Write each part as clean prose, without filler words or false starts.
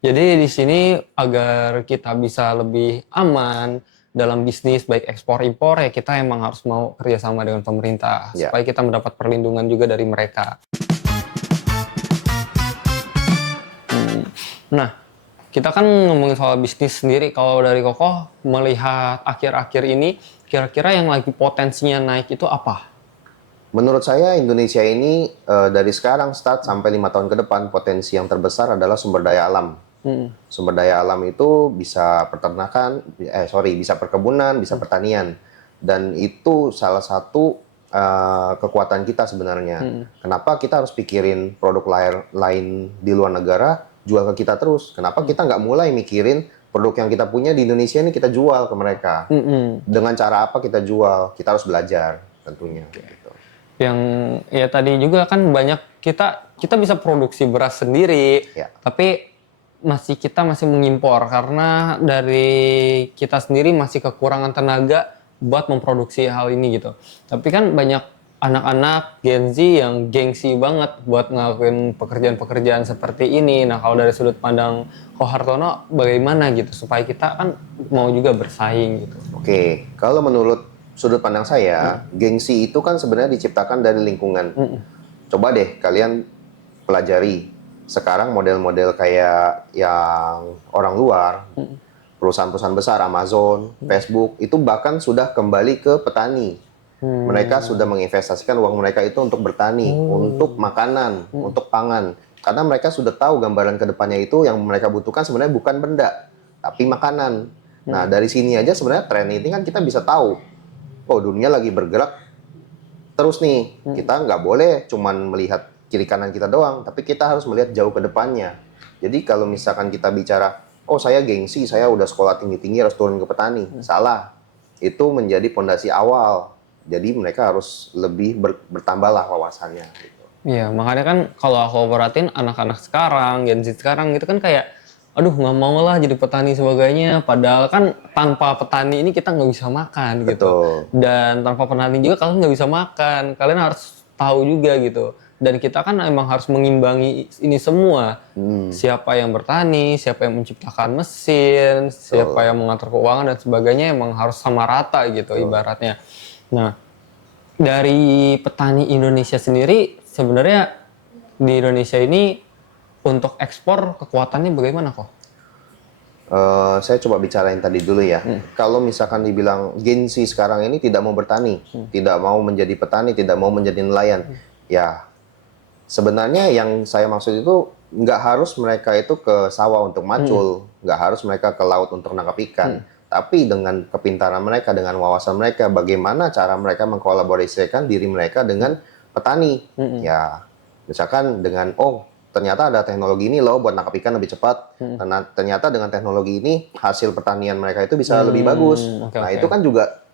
Jadi di sini agar kita bisa lebih aman dalam bisnis baik ekspor impor ya kita emang harus mau kerjasama dengan pemerintah Ya, supaya kita mendapat perlindungan juga dari mereka. Nah, kita kan ngomongin soal bisnis sendiri. Kalau dari Kokoh melihat akhir-akhir ini, kira-kira yang lagi potensinya naik itu apa? menurut saya Indonesia ini dari sekarang start sampai 5 tahun ke depan potensi yang terbesar adalah sumber daya alam. Sumber daya alam itu bisa peternakan, bisa perkebunan, bisa pertanian, dan itu salah satu kekuatan kita sebenarnya. Kenapa kita harus pikirin produk lain di luar negara jual ke kita terus? Kenapa kita nggak mulai mikirin produk yang kita punya di Indonesia ini kita jual ke mereka? Dengan cara apa kita jual? Kita harus belajar tentunya. Gitu. Yang ya tadi juga kan banyak kita bisa produksi beras sendiri, Ya. tapi kita masih mengimpor karena dari kita sendiri masih kekurangan tenaga buat memproduksi hal ini gitu. Tapi kan banyak anak-anak Gen Z yang gengsi banget buat ngelakuin pekerjaan-pekerjaan seperti ini. Nah, kalau dari sudut pandang Ko Hartono bagaimana gitu supaya kita kan mau juga bersaing gitu. Oke, kalau menurut sudut pandang saya, gengsi itu kan sebenarnya diciptakan dari lingkungan. Coba deh kalian pelajari sekarang model-model kayak yang orang luar, perusahaan-perusahaan besar, Amazon, Facebook, itu bahkan sudah kembali ke petani. Mereka sudah menginvestasikan uang mereka itu untuk bertani, untuk makanan, untuk pangan. Karena mereka sudah tahu gambaran ke depannya itu yang mereka butuhkan sebenarnya bukan benda, tapi makanan. Nah, dari sini aja sebenarnya tren ini kan kita bisa tahu, oh dunia lagi bergerak terus nih. Kita nggak boleh cuman melihat kiri kanan kita doang, tapi kita harus melihat jauh ke depannya. Jadi kalau misalkan kita bicara, oh saya gengsi, saya udah sekolah tinggi-tinggi harus turun ke petani. Salah. Itu menjadi pondasi awal. Jadi mereka harus lebih bertambahlah wawasannya. Gitu. Iya, makanya kan kalau aku perhatiin anak-anak sekarang, Gen Z sekarang gitu kan kayak, aduh nggak mau lah jadi petani sebagainya. Padahal kan tanpa petani ini kita nggak bisa makan gitu. Betul. Dan tanpa petani juga kalian nggak bisa makan. Kalian harus tahu juga gitu. Dan kita kan emang harus mengimbangi ini semua. Siapa yang bertani, siapa yang menciptakan mesin, siapa yang mengatur keuangan dan sebagainya emang harus sama rata gitu ibaratnya. Nah, dari petani Indonesia sendiri, sebenarnya di Indonesia ini untuk ekspor kekuatannya bagaimana kok? Saya coba bicarain tadi dulu ya. Kalau misalkan dibilang Gen Z sekarang ini tidak mau bertani, tidak mau menjadi petani, tidak mau menjadi nelayan, ya sebenarnya yang saya maksud itu nggak harus mereka itu ke sawah untuk macul, nggak harus mereka ke laut untuk nangkap ikan. Tapi dengan kepintaran mereka, dengan wawasan mereka, bagaimana cara mereka mengkolaborasikan diri mereka dengan petani. Ya, misalkan dengan, oh ternyata ada teknologi ini loh buat nangkap ikan lebih cepat. Karena ternyata dengan teknologi ini hasil pertanian mereka itu bisa lebih bagus. Nah itu kan juga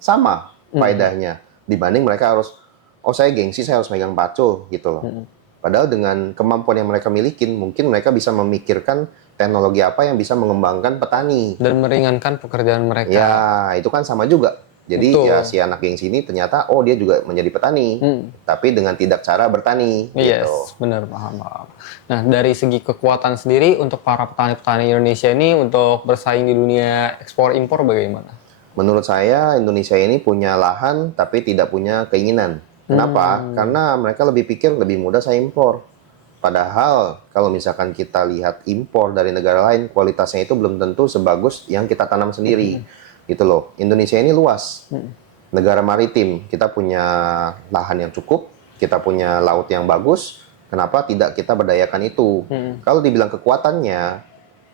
sama faedahnya dibanding mereka harus, oh saya gengsi saya harus megang pacul gitu loh. Padahal dengan kemampuan yang mereka miliki mungkin mereka bisa memikirkan teknologi apa yang bisa mengembangkan petani. Dan meringankan pekerjaan mereka. Ya itu kan sama juga. Jadi Betul. ya si anak gengsi ini ternyata oh dia juga menjadi petani, tapi dengan tidak cara bertani. Yes, Gitu. benar, paham. Nah, dari segi kekuatan sendiri untuk para petani-petani Indonesia ini untuk bersaing di dunia ekspor impor bagaimana? Menurut saya Indonesia ini punya lahan tapi tidak punya keinginan. Kenapa? Karena mereka lebih pikir lebih mudah saya impor. Padahal kalau misalkan kita lihat impor dari negara lain, kualitasnya itu belum tentu sebagus yang kita tanam sendiri. Gitu loh. Indonesia ini luas. Negara maritim, kita punya lahan yang cukup, kita punya laut yang bagus. Kenapa tidak kita berdayakan itu? Kalau dibilang kekuatannya,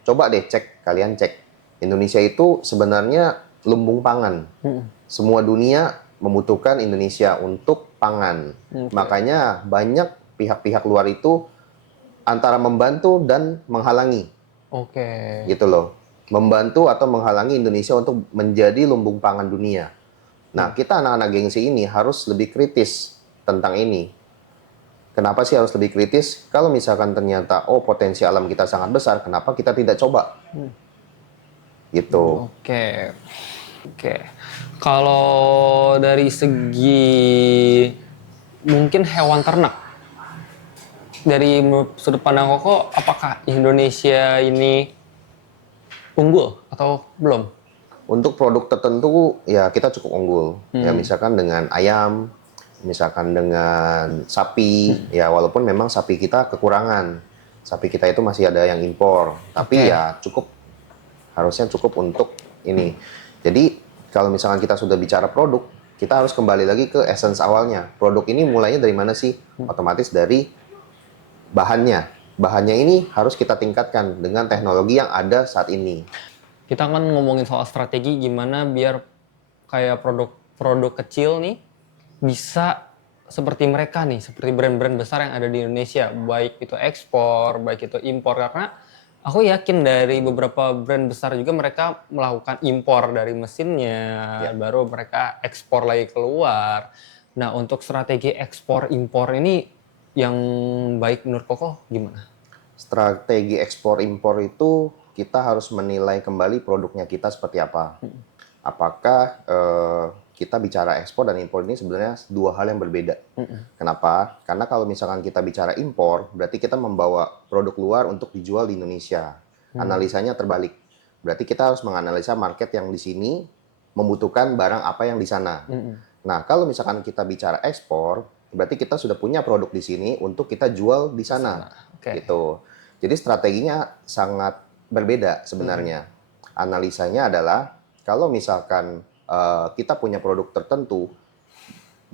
coba deh kalian cek. Indonesia itu sebenarnya lumbung pangan. Semua dunia membutuhkan Indonesia untuk pangan. Makanya banyak pihak-pihak luar itu antara membantu dan menghalangi. Gitu loh. Membantu atau menghalangi Indonesia untuk menjadi lumbung pangan dunia. Nah, kita anak-anak gengsi ini harus lebih kritis tentang ini. Kenapa sih harus lebih kritis? Kalau misalkan ternyata, oh potensi alam kita sangat besar, kenapa kita tidak coba? Gitu. Oke. Kalau dari segi mungkin hewan ternak, dari sudut pandang Koko, apakah Indonesia ini unggul atau belum? Untuk produk tertentu ya kita cukup unggul. Ya misalkan dengan ayam, misalkan dengan sapi, ya walaupun memang sapi kita kekurangan. Sapi kita itu masih ada yang impor, tapi ya cukup, harusnya cukup untuk ini. Jadi kalau misalkan kita sudah bicara produk, kita harus kembali lagi ke essence awalnya. Produk ini mulainya dari mana sih? Otomatis dari bahannya. Bahannya ini harus kita tingkatkan dengan teknologi yang ada saat ini. Kita kan ngomongin soal strategi gimana biar kayak produk-produk kecil nih bisa seperti mereka nih, seperti brand-brand besar yang ada di Indonesia, baik itu ekspor, baik itu impor, karena aku yakin dari beberapa brand besar juga mereka melakukan impor dari mesinnya, baru mereka ekspor lagi keluar. Nah, untuk strategi ekspor impor ini yang baik menurut Koko gimana? Strategi ekspor impor itu kita harus menilai kembali produknya kita seperti apa. Apakah kita bicara ekspor dan impor ini sebenarnya dua hal yang berbeda. Kenapa? Karena kalau misalkan kita bicara impor, berarti kita membawa produk luar untuk dijual di Indonesia. Analisanya terbalik. Berarti kita harus menganalisa market yang di sini membutuhkan barang apa yang di sana. Nah, kalau misalkan kita bicara ekspor, berarti kita sudah punya produk di sini untuk kita jual di sana. Gitu. Jadi strateginya sangat berbeda sebenarnya. Analisanya adalah kalau misalkan kita punya produk tertentu,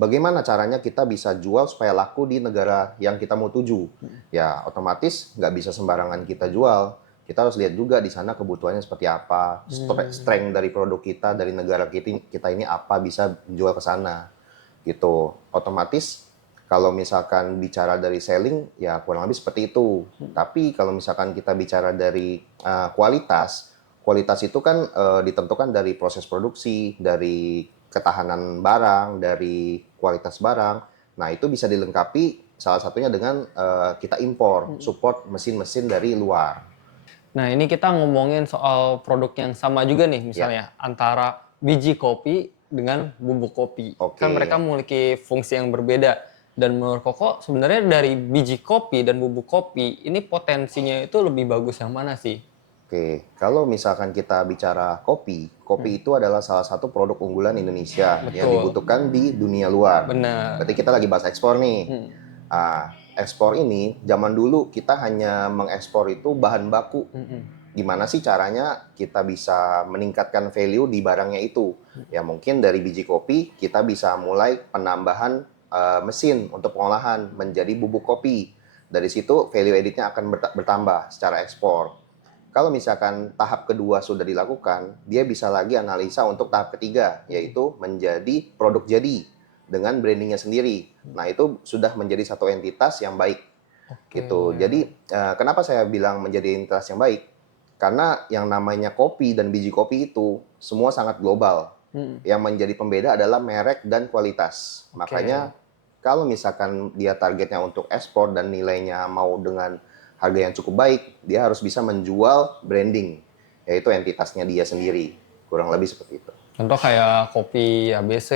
bagaimana caranya kita bisa jual supaya laku di negara yang kita mau tuju? Ya otomatis nggak bisa sembarangan kita jual. Kita harus lihat juga di sana kebutuhannya seperti apa, strength dari produk kita, dari negara kita ini apa bisa jual ke sana. Gitu. Otomatis kalau misalkan bicara dari selling, ya kurang lebih seperti itu. Tapi kalau misalkan kita bicara dari kualitas itu kan ditentukan dari proses produksi, dari ketahanan barang, dari kualitas barang. Nah, itu bisa dilengkapi salah satunya dengan kita impor, support mesin-mesin dari luar. Nah, ini kita ngomongin soal produk yang sama juga nih, misalnya antara biji kopi dengan bubuk kopi. Kan mereka memiliki fungsi yang berbeda. Dan menurut Koko, sebenarnya dari biji kopi dan bubuk kopi, ini potensinya itu lebih bagus yang mana sih? Oke, kalau misalkan kita bicara kopi, kopi itu adalah salah satu produk unggulan Indonesia yang dibutuhkan di dunia luar. Benar. Berarti kita lagi bahas ekspor nih. Ekspor ini, zaman dulu kita hanya mengekspor itu bahan baku. Gimana sih caranya kita bisa meningkatkan value di barangnya itu? Ya mungkin dari biji kopi, kita bisa mulai penambahan mesin untuk pengolahan menjadi bubuk kopi. Dari situ value added-nya akan bertambah secara ekspor. Kalau misalkan tahap kedua sudah dilakukan, dia bisa lagi analisa untuk tahap ketiga, yaitu menjadi produk jadi dengan brandingnya sendiri. Nah, itu sudah menjadi satu entitas yang baik. Gitu. Jadi, kenapa saya bilang menjadi entitas yang baik? Karena yang namanya kopi dan biji kopi itu semua sangat global. Yang menjadi pembeda adalah merek dan kualitas. Makanya, kalau misalkan dia targetnya untuk ekspor dan nilainya mau dengan harga yang cukup baik, dia harus bisa menjual branding, yaitu entitasnya dia sendiri. Kurang lebih seperti itu. Contoh kayak kopi ABC,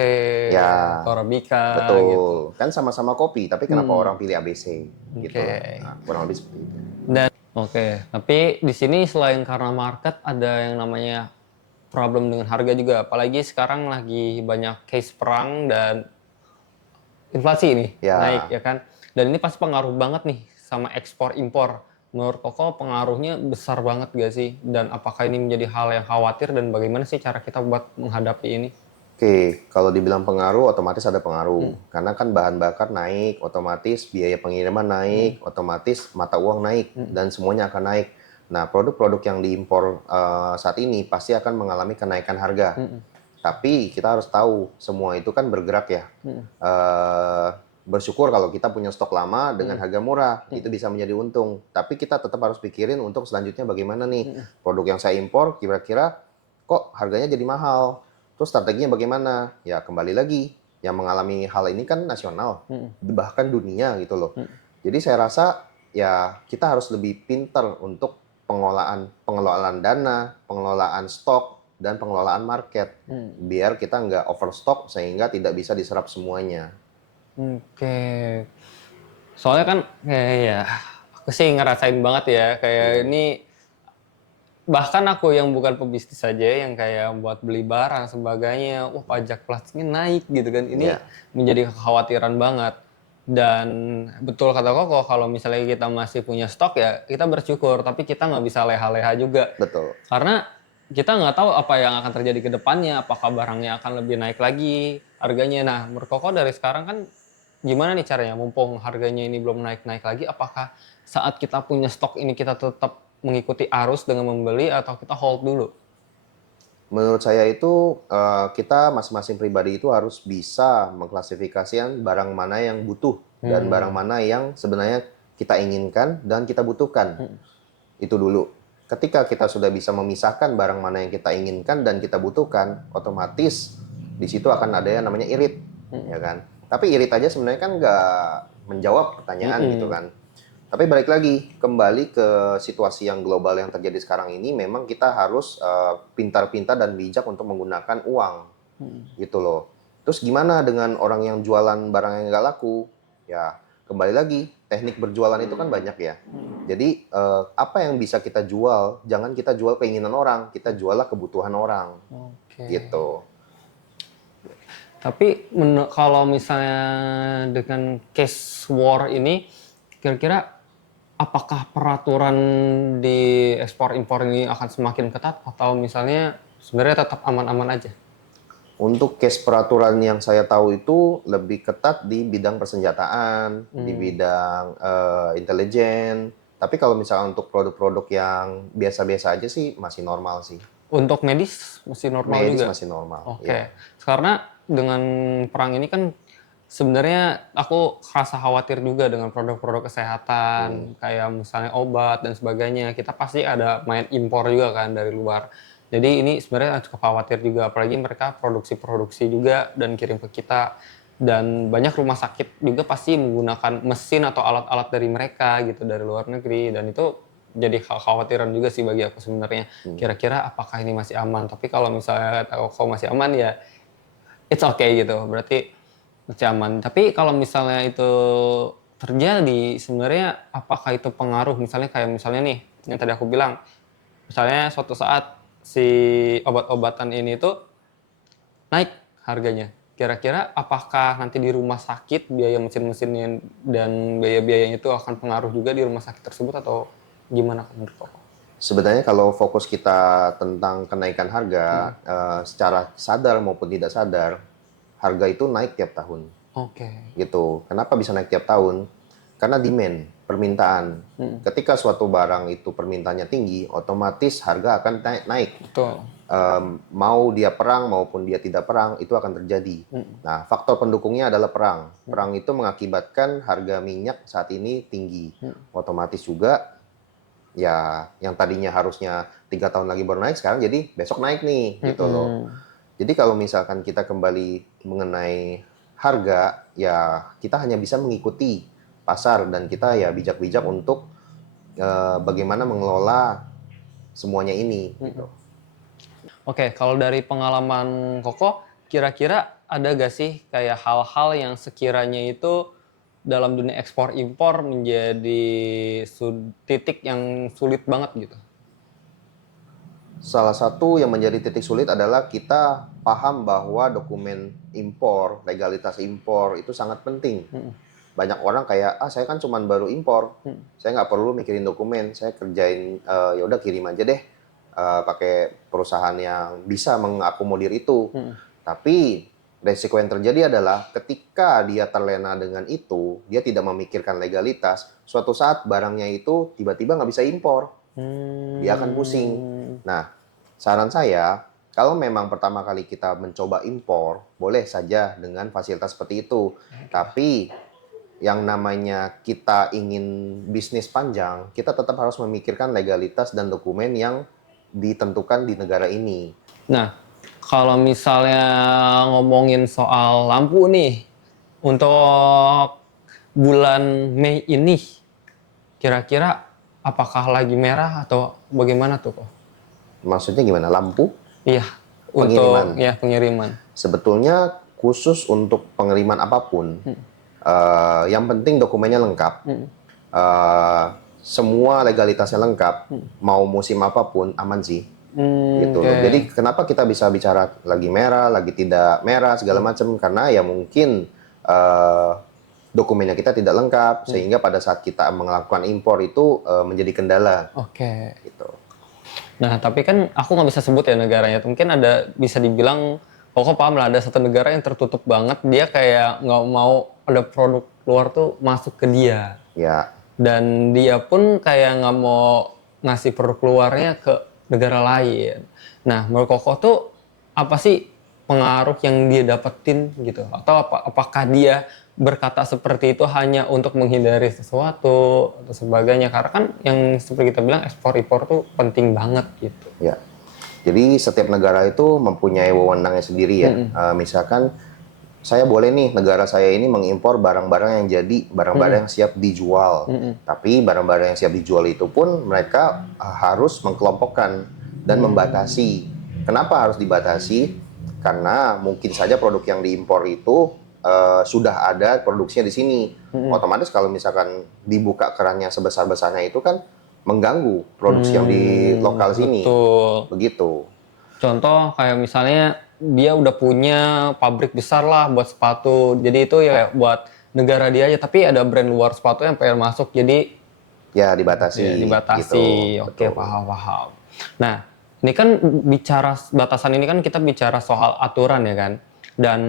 ya, Arabica, betul. gitu. Kan sama-sama kopi, tapi kenapa orang pilih ABC? Gitu. Nah, kurang lebih seperti itu. Dan tapi di sini selain karena market ada yang namanya problem dengan harga juga. Apalagi sekarang lagi banyak case perang dan inflasi nih naik ya kan. Dan ini pasti pengaruh banget nih sama ekspor impor. Menurut Koko pengaruhnya besar banget gak sih? Dan apakah ini menjadi hal yang khawatir dan bagaimana sih cara kita buat menghadapi ini? Oke, kalau dibilang pengaruh, otomatis ada pengaruh. Karena kan bahan bakar naik, otomatis biaya pengiriman naik, otomatis mata uang naik, dan semuanya akan naik. Nah, produk-produk yang diimpor saat ini pasti akan mengalami kenaikan harga. Tapi kita harus tahu, semua itu kan bergerak ya. Bersyukur kalau kita punya stok lama dengan harga murah, itu bisa menjadi untung. Tapi kita tetap harus pikirin untuk selanjutnya bagaimana nih. Produk yang saya impor, kira-kira kok harganya jadi mahal. Terus strateginya bagaimana? Ya kembali lagi, yang mengalami hal ini kan nasional, bahkan dunia gitu loh. Jadi saya rasa ya kita harus lebih pintar untuk pengelolaan dana, pengelolaan stok, dan pengelolaan market. Biar kita nggak overstock sehingga tidak bisa diserap semuanya. Oke. Soalnya kan kayak ya aku sih ngerasain banget ya kayak ini, bahkan aku yang bukan pebisnis saja yang kayak buat beli barang sebagainya, wah pajak plastiknya naik gitu kan. Ini Ya, menjadi kekhawatiran banget. Dan betul kata Koko, kalau misalnya kita masih punya stok ya kita bersyukur, tapi kita nggak bisa leha-leha juga. betul. Karena kita nggak tahu apa yang akan terjadi ke depannya, apakah barangnya akan lebih naik lagi harganya. Nah, menurut Koko dari sekarang kan gimana nih caranya, mumpung harganya ini belum naik-naik lagi, apakah saat kita punya stok ini kita tetap mengikuti arus dengan membeli atau kita hold dulu? Menurut saya itu kita masing-masing pribadi itu harus bisa mengklasifikasikan barang mana yang butuh dan barang mana yang sebenarnya kita inginkan dan kita butuhkan. Itu dulu. Ketika kita sudah bisa memisahkan barang mana yang kita inginkan dan kita butuhkan, otomatis di situ akan ada yang namanya irit, ya kan? Tapi irit aja sebenarnya kan nggak menjawab pertanyaan gitu kan. Tapi balik lagi, kembali ke situasi yang global yang terjadi sekarang ini, memang kita harus pintar-pintar dan bijak untuk menggunakan uang, gitu loh. Terus gimana dengan orang yang jualan barang yang nggak laku? Ya, kembali lagi, teknik berjualan itu kan banyak ya. Jadi, apa yang bisa kita jual, jangan kita jual keinginan orang, kita juallah kebutuhan orang, Oke. gitu. Tapi kalau misalnya dengan case war ini, kira-kira apakah peraturan di ekspor impor ini akan semakin ketat atau misalnya sebenarnya tetap aman-aman aja? Untuk case peraturan yang saya tahu itu lebih ketat di bidang persenjataan, di bidang intelijen. Tapi kalau misalnya untuk produk-produk yang biasa-biasa aja sih masih normal sih. Untuk medis masih normal Medis juga? masih normal. Oke, Ya. karena dengan perang ini kan sebenarnya aku rasa khawatir juga dengan produk-produk kesehatan, kayak misalnya obat dan sebagainya. Kita pasti ada main impor juga kan dari luar. Jadi ini sebenarnya cukup khawatir juga, apalagi mereka produksi-produksi juga dan kirim ke kita. Dan banyak rumah sakit juga pasti menggunakan mesin atau alat-alat dari mereka gitu, dari luar negeri. Dan itu jadi kekhawatiran juga sih bagi aku sebenarnya. Kira-kira apakah ini masih aman? Tapi kalau misalnya kalau masih aman ya it's okay gitu, berarti masih aman. Tapi kalau misalnya itu terjadi, sebenarnya apakah itu pengaruh misalnya kayak misalnya nih, yang tadi aku bilang, misalnya suatu saat si obat-obatan ini tuh naik harganya. Kira-kira apakah nanti di rumah sakit biaya mesin-mesinnya dan biaya-biayanya itu akan pengaruh juga di rumah sakit tersebut atau gimana menurut Koko? Sebenarnya kalau fokus kita tentang kenaikan harga, secara sadar maupun tidak sadar, harga itu naik tiap tahun. Oke. Gitu. Kenapa bisa naik tiap tahun? Karena demand, permintaan. Ketika suatu barang itu permintaannya tinggi, otomatis harga akan naik. Betul. Mau dia perang maupun dia tidak perang, itu akan terjadi. Nah, faktor pendukungnya adalah perang. Perang itu mengakibatkan harga minyak saat ini tinggi. Otomatis juga, ya yang tadinya harusnya 3 tahun lagi baru naik, sekarang jadi besok naik nih, gitu loh. Jadi kalau misalkan kita kembali mengenai harga, ya kita hanya bisa mengikuti pasar dan kita ya bijak-bijak untuk bagaimana mengelola semuanya ini, gitu. Oke, kalau dari pengalaman Koko, kira-kira ada gak sih kayak hal-hal yang sekiranya itu dalam dunia ekspor impor menjadi titik yang sulit banget gitu? Salah satu yang menjadi titik sulit adalah kita paham bahwa dokumen impor, legalitas impor itu sangat penting. Banyak orang kayak, saya kan cuman baru impor, saya nggak perlu mikirin dokumen, saya kerjain, ya udah kirim aja deh, pakai perusahaan yang bisa mengakomodir itu. Tapi resiko yang terjadi adalah ketika dia terlena dengan itu, dia tidak memikirkan legalitas, suatu saat barangnya itu tiba-tiba nggak bisa impor. Dia akan pusing. Nah, saran saya, kalau memang pertama kali kita mencoba impor, boleh saja dengan fasilitas seperti itu. Tapi yang namanya kita ingin bisnis panjang, kita tetap harus memikirkan legalitas dan dokumen yang ditentukan di negara ini. Nah, kalau misalnya ngomongin soal lampu nih, untuk bulan Mei ini, kira-kira apakah lagi merah atau bagaimana tuh kok? Maksudnya gimana? Lampu? Iya, Pengiriman. untuk ya pengiriman. Sebetulnya khusus untuk pengiriman apapun, Yang penting dokumennya lengkap, semua legalitasnya lengkap, mau musim apapun aman sih. Gitu loh. Jadi kenapa kita bisa bicara lagi merah, lagi tidak merah segala macam, karena ya mungkin dokumennya kita tidak lengkap sehingga pada saat kita melakukan impor itu menjadi kendala. Gitu. Nah, tapi kan aku nggak bisa sebut ya negaranya. Mungkin ada, bisa dibilang, kok paham lah, ada satu negara yang tertutup banget, dia kayak nggak mau ada produk luar tuh masuk ke dia. Ya. Dan dia pun kayak nggak mau ngasih produk luarnya ke negara lain. Nah, menurut Koko tuh apa sih pengaruh yang dia dapetin gitu? Atau apakah dia berkata seperti itu hanya untuk menghindari sesuatu atau sebagainya? Karena kan yang seperti kita bilang ekspor impor tuh penting banget gitu. Ya. Jadi setiap negara itu mempunyai wewenangnya sendiri ya. Misalkan saya boleh nih, negara saya ini mengimpor barang-barang yang jadi barang-barang yang siap dijual. Tapi barang-barang yang siap dijual itu pun mereka harus mengkelompokkan dan membatasi. Kenapa harus dibatasi? Karena mungkin saja produk yang diimpor itu sudah ada produksinya di sini. Otomatis kalau misalkan dibuka kerannya sebesar-besarnya itu kan mengganggu produksi yang di lokal sini. Betul. Begitu. Contoh kayak misalnya dia udah punya pabrik besar lah buat sepatu, jadi itu ya buat negara dia aja, tapi ada brand luar sepatu yang pengen masuk, jadi ya dibatasi. Ya, dibatasi. Gitu. Oke, paham. Nah, ini kan bicara batasan ini kan kita bicara soal aturan ya kan. Dan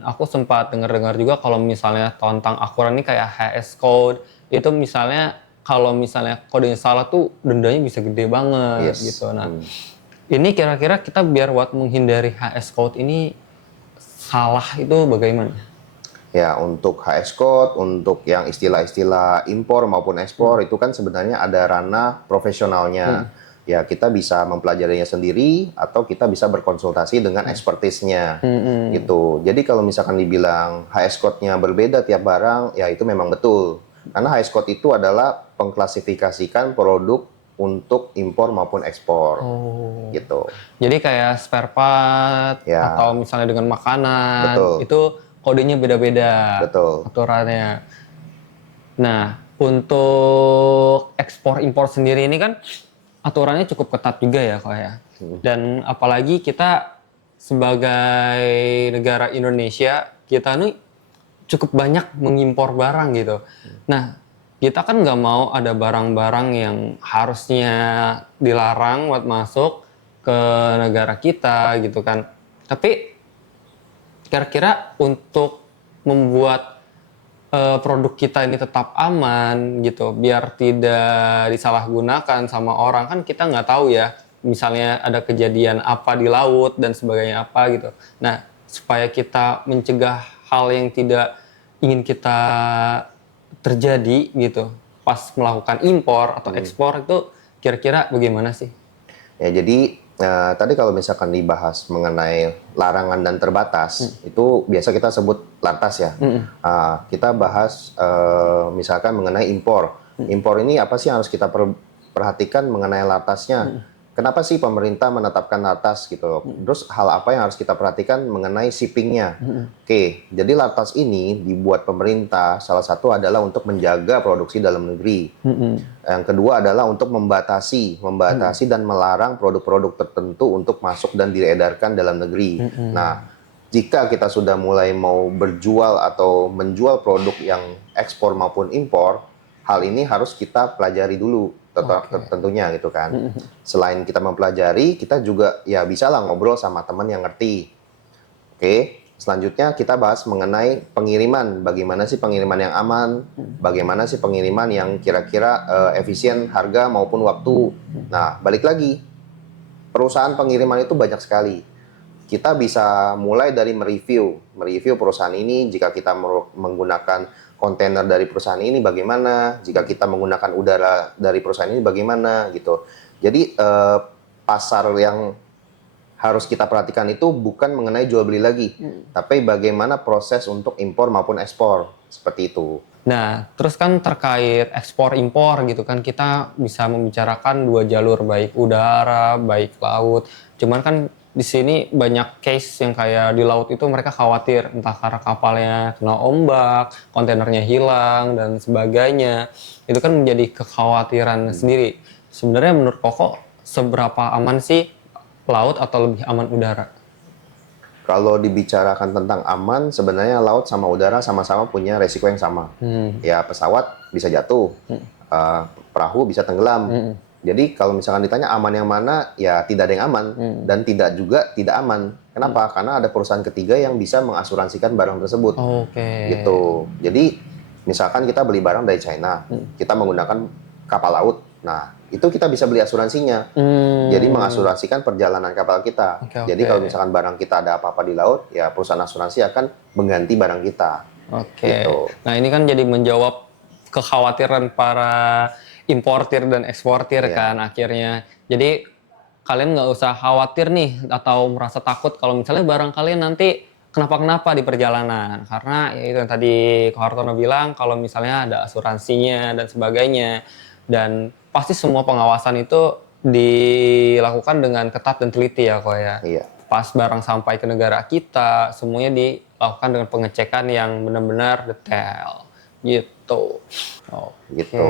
aku sempat dengar-dengar juga kalau misalnya tentang aturan ini kayak HS code, itu misalnya kalau misalnya kodenya salah tuh dendanya bisa gede banget gitu. Nah, ini kira-kira kita biar buat menghindari HS code ini salah itu bagaimana? Ya, untuk HS code, untuk yang istilah-istilah impor maupun ekspor itu kan sebenarnya ada ranah profesionalnya. Ya, kita bisa mempelajarinya sendiri atau kita bisa berkonsultasi dengan expertise-nya. Gitu. Jadi kalau misalkan dibilang HS code-nya berbeda tiap barang, ya itu memang betul. Karena HS code itu adalah pengklasifikasikan produk untuk impor maupun ekspor. Gitu. Jadi kayak spare part atau misalnya dengan makanan, itu kodenya beda-beda. Betul. Aturannya. Nah, untuk ekspor impor sendiri ini kan aturannya cukup ketat juga ya kok ya. Dan apalagi kita sebagai negara Indonesia, kita nih cukup banyak mengimpor barang gitu. Nah, kita kan nggak mau ada barang-barang yang harusnya dilarang buat masuk ke negara kita gitu kan. Tapi kira-kira untuk membuat produk kita ini tetap aman gitu, biar tidak disalahgunakan sama orang, kan kita nggak tahu ya, misalnya ada kejadian apa di laut dan sebagainya apa gitu. Nah, supaya kita mencegah hal yang tidak ingin kita terjadi gitu pas melakukan impor atau ekspor, itu kira-kira bagaimana sih? Ya, jadi tadi kalau misalkan dibahas mengenai larangan dan terbatas, itu biasa kita sebut lantas ya. Kita bahas misalkan mengenai impor. Impor ini apa sih yang harus kita perhatikan mengenai latasnya? Kenapa sih pemerintah menetapkan latas gitu? Terus hal apa yang harus kita perhatikan mengenai shippingnya? Oke, jadi latas ini dibuat pemerintah, salah satu adalah untuk menjaga produksi dalam negeri. Yang kedua adalah untuk membatasi dan melarang produk-produk tertentu untuk masuk dan diedarkan dalam negeri. Nah, jika kita sudah mulai mau berjual atau menjual produk yang ekspor maupun impor, hal ini harus kita pelajari dulu. Tentunya gitu kan. Selain kita mempelajari, kita juga ya bisa lah ngobrol sama teman yang ngerti. Oke, selanjutnya kita bahas mengenai pengiriman. Bagaimana sih pengiriman yang aman? Bagaimana sih pengiriman yang kira-kira efisien harga maupun waktu? Nah, balik lagi. Perusahaan pengiriman itu banyak sekali. Kita bisa mulai dari mereview perusahaan ini. Jika kita menggunakan kontainer dari perusahaan ini bagaimana, jika kita menggunakan udara dari perusahaan ini bagaimana gitu. Jadi pasar yang harus kita perhatikan itu bukan mengenai jual beli lagi, tapi bagaimana proses untuk impor maupun ekspor, seperti itu. Nah, terus kan terkait ekspor impor gitu kan, kita bisa membicarakan dua jalur, baik udara, baik laut. Cuman kan di sini banyak case yang kayak di laut itu mereka khawatir entah karena kapalnya kena ombak, kontainernya hilang dan sebagainya. Itu kan menjadi kekhawatiran sendiri. Sebenarnya menurut Koko seberapa aman sih laut atau lebih aman udara? Kalau dibicarakan tentang aman, sebenarnya laut sama udara sama-sama punya resiko yang sama. Ya pesawat bisa jatuh, perahu bisa tenggelam. Jadi kalau misalkan ditanya aman yang mana, ya tidak ada yang aman dan tidak juga tidak aman. Kenapa? Karena ada perusahaan ketiga yang bisa mengasuransikan barang tersebut. Oke. Gitu. Jadi misalkan kita beli barang dari China, kita menggunakan kapal laut. Nah, itu kita bisa beli asuransinya. Jadi mengasuransikan perjalanan kapal kita. Oke. Jadi kalau misalkan barang kita ada apa-apa di laut, ya perusahaan asuransi akan mengganti barang kita. Oke. Gitu. Nah, ini kan jadi menjawab kekhawatiran para importir dan eksportir kan akhirnya. Jadi kalian nggak usah khawatir nih atau merasa takut kalau misalnya barang kalian nanti kenapa-kenapa di perjalanan. Karena ya itu yang tadi Ko Hartono bilang kalau misalnya ada asuransinya dan sebagainya. Dan pasti semua pengawasan itu dilakukan dengan ketat dan teliti ya Ko ya. Iya. Pas barang sampai ke negara kita, semuanya dilakukan dengan pengecekan yang benar-benar detail. Gitu. Gitu.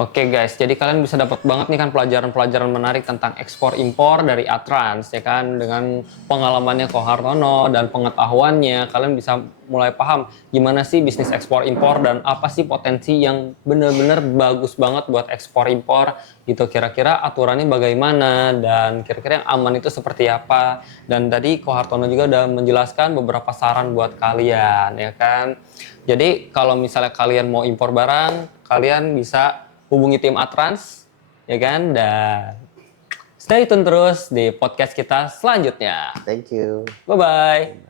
Oke guys, jadi kalian bisa dapat banget nih kan pelajaran-pelajaran menarik tentang ekspor impor dari Atrans ya kan, dengan pengalamannya Ko Hartono dan pengetahuannya kalian bisa mulai paham gimana sih bisnis ekspor impor dan apa sih potensi yang benar-benar bagus banget buat ekspor impor gitu, kira-kira aturannya bagaimana dan kira-kira yang aman itu seperti apa. Dan tadi Ko Hartono juga udah menjelaskan beberapa saran buat kalian ya kan. Jadi kalau misalnya kalian mau impor barang, kalian bisa hubungi tim Atrans, ya kan? Dan stay tune terus di podcast kita selanjutnya. Thank you. Bye-bye.